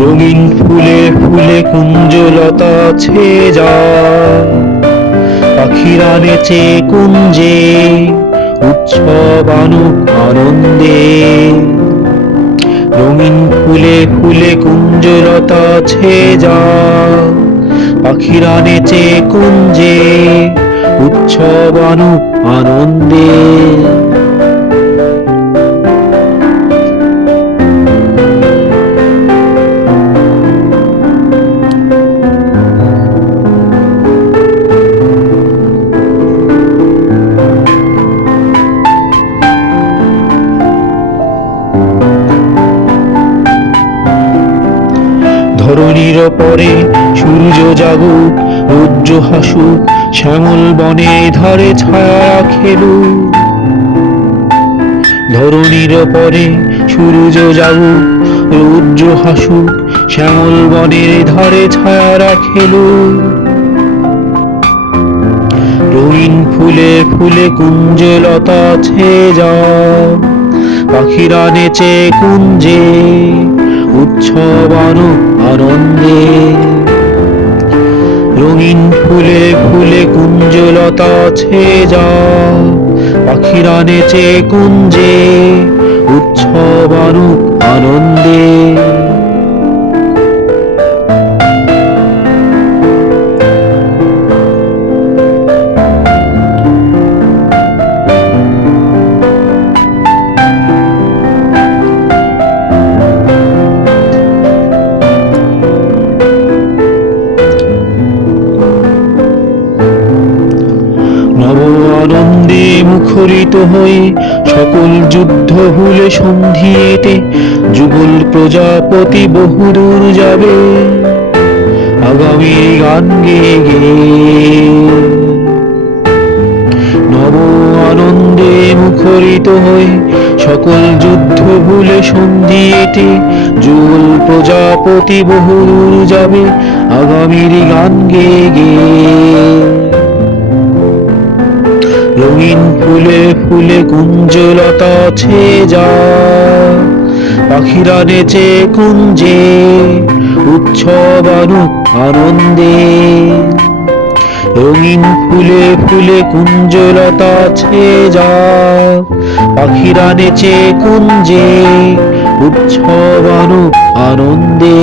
রঙিন ফুলে ফুলে কুঞ্জলতা ছেয়ে যায়, পাখিরা নেচে কুঞ্জে উৎসব আনুক আনন্দে। রঙিন ফুলে ফুলে কুঞ্জলতা ছেয়ে যায়, পাখিরা নেচে কুঞ্জে উৎসব আনুক আনন্দে। ধরণীর পরে সূর্য জাগুক, রৌদ্র হাসুক, শ্যামল বনে ধারে ছায়া খেলুক। ধরণীর পরে সূর্য জাগুক, রৌদ্র হাসুক, শ্যামল বনের ধারে ছায়া খেলুক। রঙিন ফুলে ফুলে কুঞ্জলতা ছেয়ে যায়, পাখিরা নেচে কুঞ্জে উৎসব আনুক আনন্দে। রঙিন ফুলে ফুলে কুঞ্জলতা ছেয়ে যায়, পাখিরা নেচে কুঞ্জে উৎসব আনুক আনন্দে। নব আনন্দে মুখরিত হয়ে সকল যুদ্ধ ভুলে সন্ধি এটে যুগল প্রজাপতি বহুদূর যাবে আগামী গান গেয়ে গেয়ে। নব আনন্দে মুখরিত হয়ে সকল যুদ্ধ ভুলে সন্ধি এটে যুগল প্রজাপতি বহুদূর যাবে আগামীর গান গেয়ে গেয়ে। রঙিন ফুলে ফুলে কুঞ্জলতা ছেয়ে যায়, পাখিরা নেচে কুঞ্জে উৎসব আনুক আনন্দে। রঙিন ফুলে ফুলে কুঞ্জলতা ছেয়ে যায়, পাখিরা নেচে কুঞ্জে উৎসব আনুক আনন্দে।